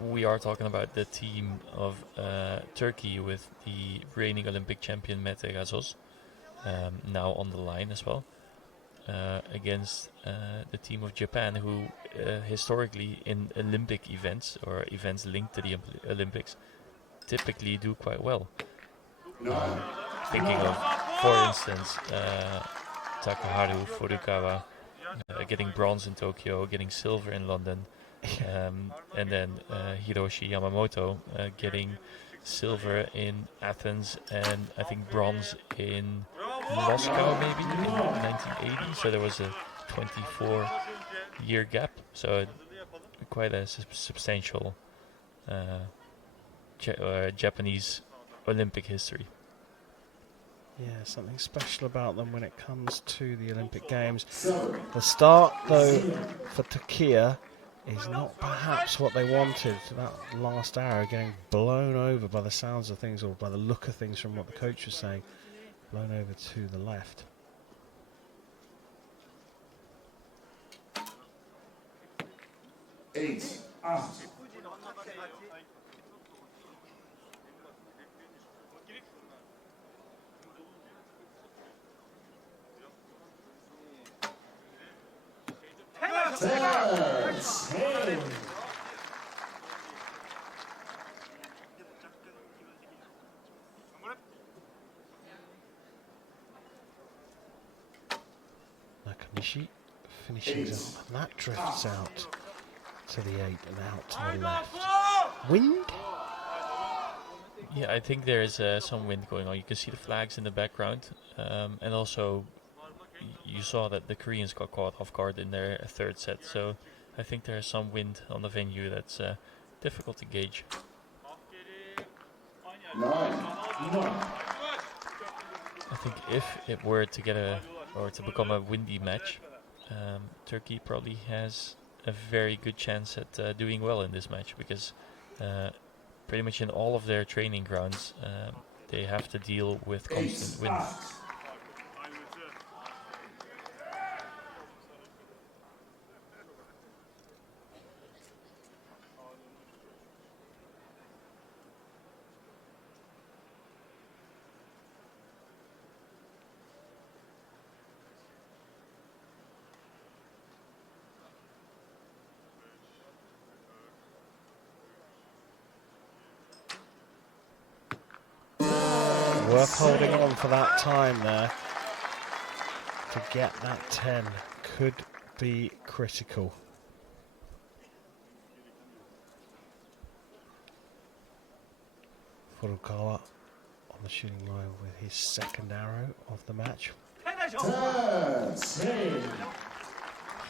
we are talking about the team of Turkey with the reigning Olympic champion Mete Gazoz, now on the line as well, against the team of Japan, who historically in Olympic events or events linked to the Olympics typically do quite well. Thinking of, for instance, Takaharu Furukawa getting bronze in Tokyo, getting silver in London, and then Hiroshi Yamamoto getting silver in Athens and I think bronze in Moscow maybe in 1980. So there was a 24-year gap. So quite a substantial Japanese Olympic history. Yeah, something special about them when it comes to the Olympic Games. The start, though, for Turkey is not perhaps what they wanted. That last arrow getting blown over by the sounds of things, or by the look of things from what the coach was saying, blown over to the left. Eight. Nakanishi finishing up, and that drifts out to the 8 and out to the left. Wind? Yeah, I think there is some wind going on. You can see the flags in the background, and also you saw that the Koreans got caught off guard in their third set. So I think there is some wind on the venue that's difficult to gauge. 9. I think if it were to get to become a windy match, Turkey probably has a very good chance at doing well in this match, because pretty much in all of their training grounds they have to deal with constant wind. Worth holding on for that time there. To get that 10 could be critical. Furukawa on the shooting line with his second arrow of the match.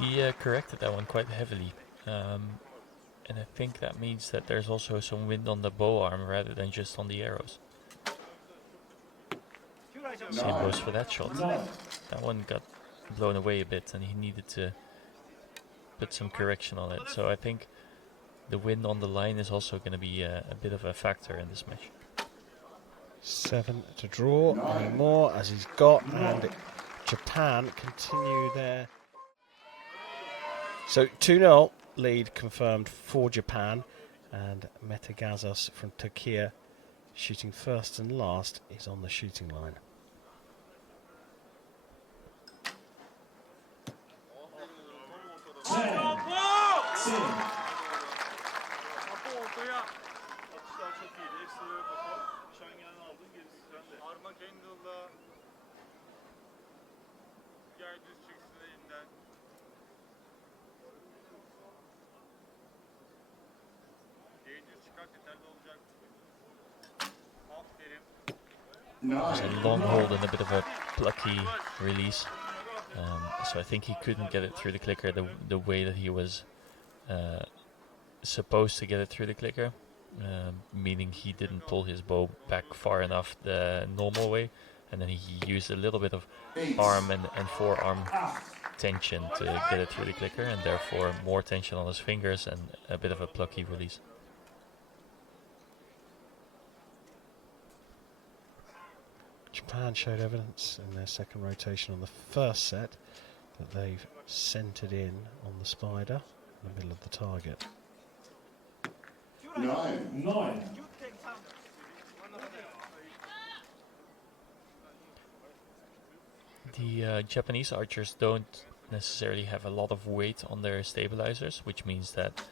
He corrected that one quite heavily, and I think that means that there's also some wind on the bow arm rather than just on the arrows. Same goes for that shot. That one got blown away a bit and he needed to put some correction on it. So I think the wind on the line is also going to be a bit of a factor in this match. 7 to draw anymore as he's got, and Japan continue there. So 2-0 lead confirmed for Japan, and Mete Gazoz from Turkey, shooting first and last, is on the shooting line. It was a long hold and a bit of a plucky release. So I think he couldn't get it through the clicker the way that he was supposed to get it through the clicker, meaning he didn't pull his bow back far enough the normal way, and then he used a little bit of arm and forearm tension to get it through the clicker, and therefore more tension on his fingers and a bit of a plucky release. Japan showed evidence in their second rotation on the first set that they've centered in on the spider in the middle of the target. 9. The Japanese archers don't necessarily have a lot of weight on their stabilizers, which means that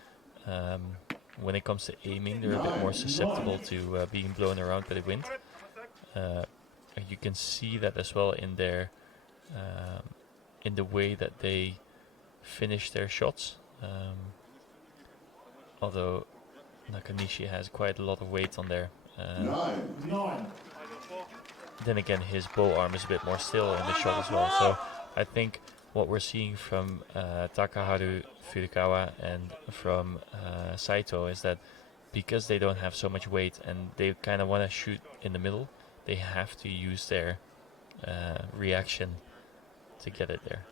when it comes to aiming, they're a bit more susceptible to being blown around by the wind. You can see that as well in their in the way that they finish their shots. Although Nakanishi has quite a lot of weight on there. 9. Then again, his bow arm is a bit more still in the shot as well. So I think what we're seeing from Takaharu Furukawa and from Saito is that because they don't have so much weight and they kind of want to shoot in the middle, they have to use their reaction to get it there.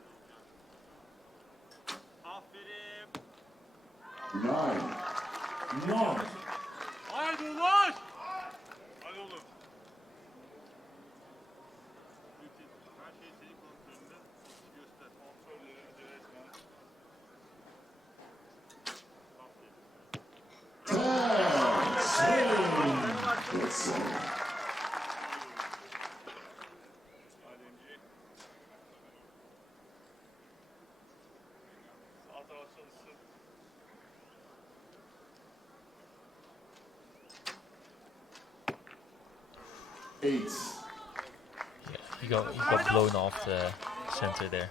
9. Haydi ulaş! Hadi oğlum. Rutin. Her şey senin kontrolünde. Göster. Kontrolleri resmen. 10. Ademci. Sağ taraf çalışsın. 8. Yeah, he got blown off the center there.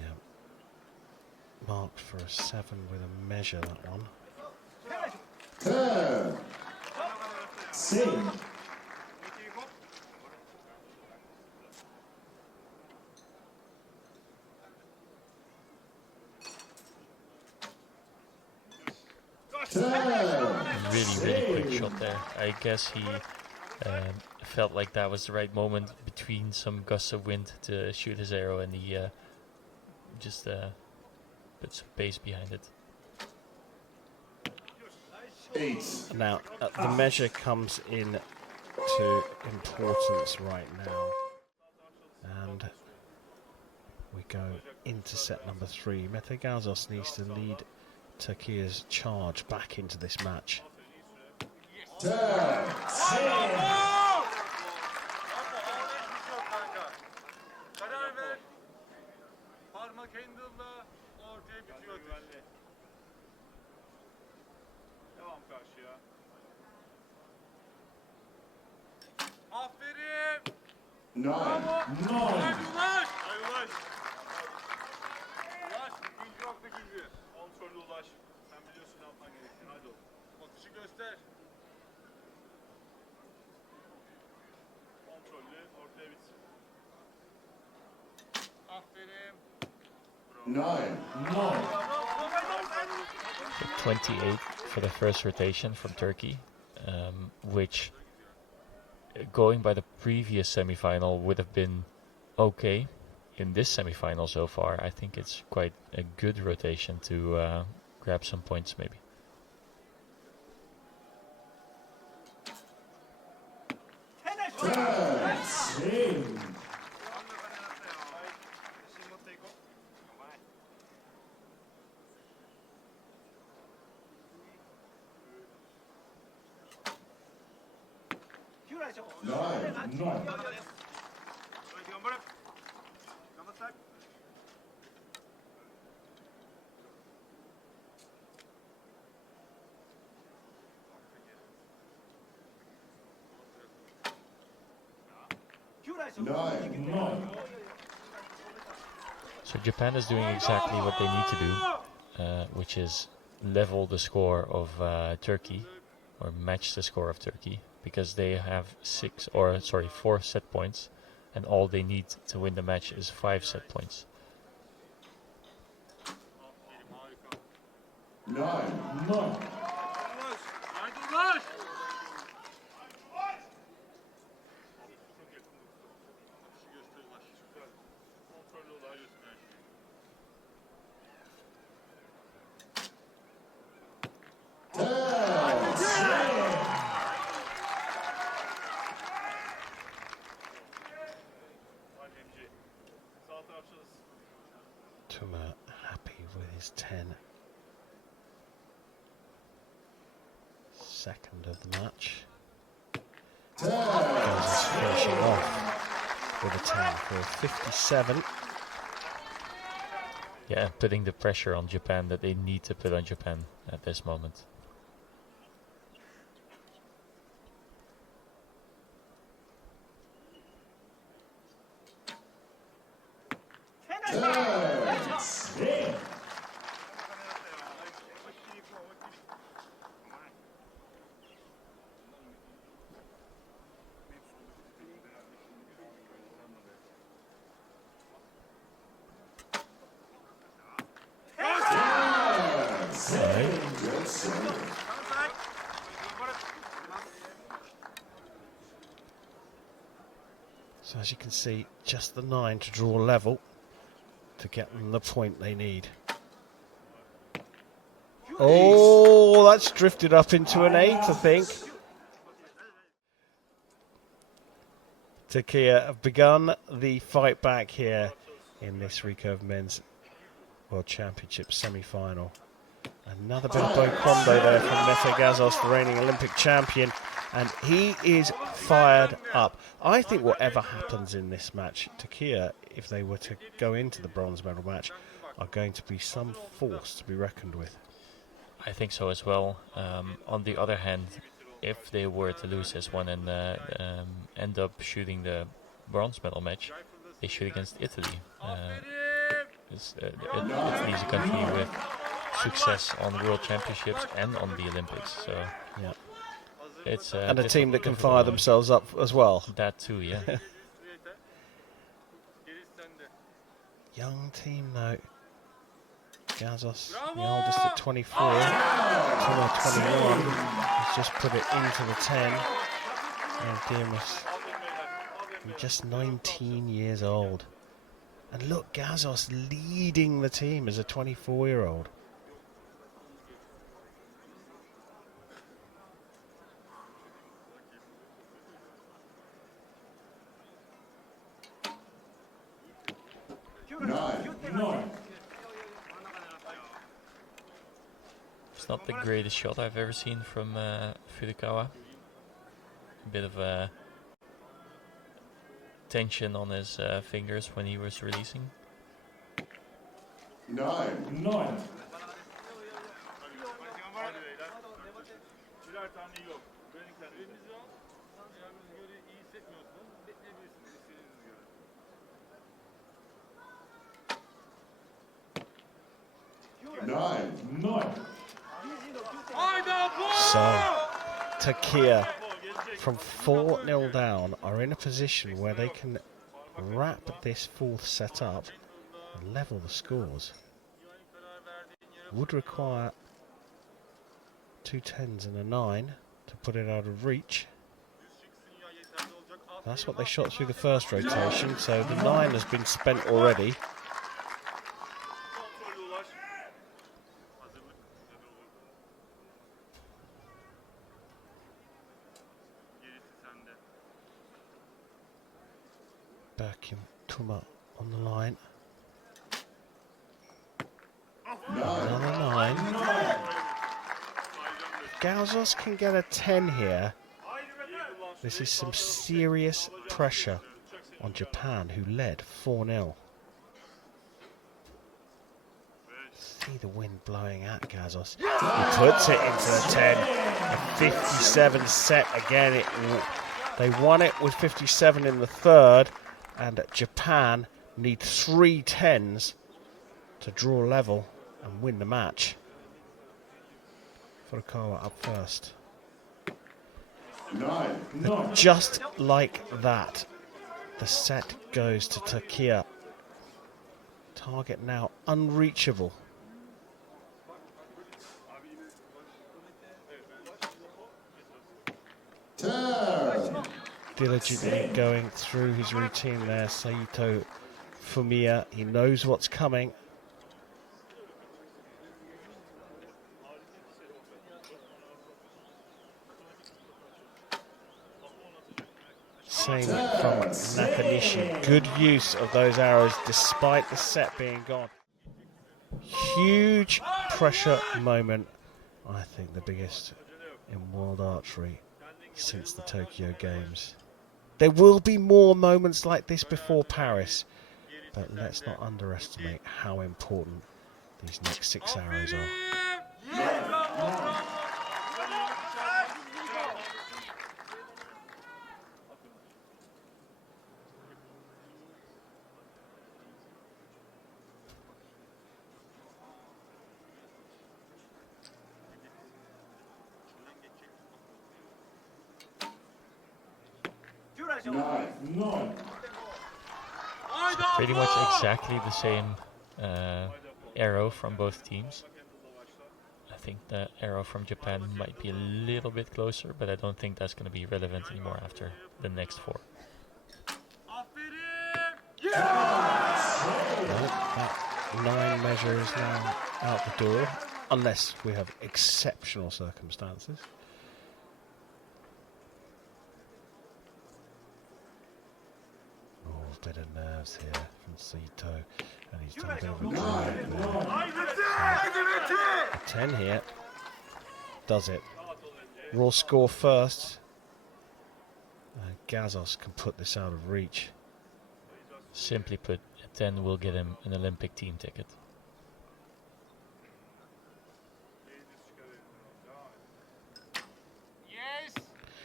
Yeah. Marked for a 7 with a measure, that one. 10. Same. Really quick shot there. I guess he felt like that was the right moment between some gusts of wind to shoot his arrow, and he just put some pace behind it. 8. Now, the measure comes in to importance right now. And we go into set number 3. Metegazos needs to lead Turkiye's charge back into this match. 10. Karar ver. Parmak handle'la ortaya bitiyor atış. Devam karşıya. Aferin. 9. Haydi ulaş. Haydi ulaş. Ulaş. İkinci nokta gibi. Kontrollü ulaş. Sen biliyorsun ne yapman gerektiğini. Hadi oğlum. Atışı göster. Kontrollü ortaya bitsin. Aferin. 9. 28 for the first rotation from Turkey, which, going by the previous semifinal, would have been okay. In this semifinal so far, I think it's quite a good rotation to grab some points maybe. Same. Nine. So Japan is doing exactly what they need to do, which is level the score of Turkey, or match the score of Turkey, because they have 4 set points, and all they need to win the match is 5 set points. 9. Tuma happy with his 10. Second of the match. Gazos finishing off with a 10 for a 57. Yeah, putting the pressure on Japan that they need to put on Japan at this moment. So as you can see, just the 9 to draw level to get them the point they need. Oh, that's drifted up into an 8, I think. Turkey have begun the fight back here in this recurve men's World Championship semi-final. Another bit of Taekwondo there from Mete Gazos, the reigning Olympic champion, and he is fired up. I think whatever happens in this match, Turkey, if they were to go into the bronze medal match, are going to be some force to be reckoned with. I think so as well. On the other hand, if they were to lose this one and end up shooting the bronze medal match, they shoot against Italy. Italy is a country with success on World Championships and on the Olympics, so yeah, it's and a team that can fire themselves up as well. That too, yeah. Young team though. Gazos, the oldest at 24, Tuma 21, has just put it into the 10, and Dimas, just 19 years old. And look, Gazos leading the team as a 24-year-old. Nine. It's not the greatest shot I've ever seen from Furukawa. A bit of tension on his fingers when he was releasing. Nine. So, Turkey, from 4-0 down, are in a position where they can wrap this fourth set up and level the scores. Would require 2 10s and a 9 to put it out of reach. That's what they shot through the first rotation, so the 9 has been spent already. Berkim Tuma on the line. Another 9. Gazos can get a 10 here. This is some serious pressure on Japan, who led 4-0. See the wind blowing at Gazos. He puts it into the 10. A 57 set again. They won it with 57 in the third. And Japan need 3 10s to draw level and win the match. Furukawa up first. Nine. Just like that, the set goes to Turkey. Target now unreachable. Diligently going through his routine there, Saito Fumiya. He knows what's coming. Same from Nakanishi. Good use of those arrows despite the set being gone. Huge pressure moment. I think the biggest in world archery since the Tokyo Games. There will be more moments like this before Paris, but let's not underestimate how important these next 6 arrows are. Nine. Pretty much exactly the same arrow from both teams. I think the arrow from Japan might be a little bit closer, but I don't think that's going to be relevant anymore after the next 4. Well, that 9 measure is now out the door, unless we have exceptional circumstances. Oh, a bit of nerves here from Sito, and he's done a bit of a drive there. A 10 here does it. Raw score first. Gazos can put this out of reach. Simply put, a 10 will get him an Olympic team ticket.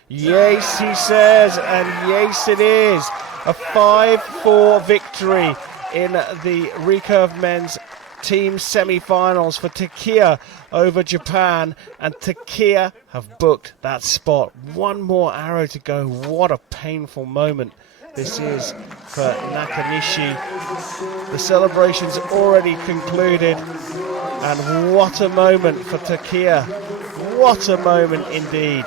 Yes, he says, and yes it is. A 5-4 victory in the recurve men's team semi-finals for Türkiye over Japan, and Türkiye have booked that spot. One more arrow to go. What a painful moment this is for Nakanishi. The celebration's already concluded, and what a moment for Türkiye. What a moment indeed.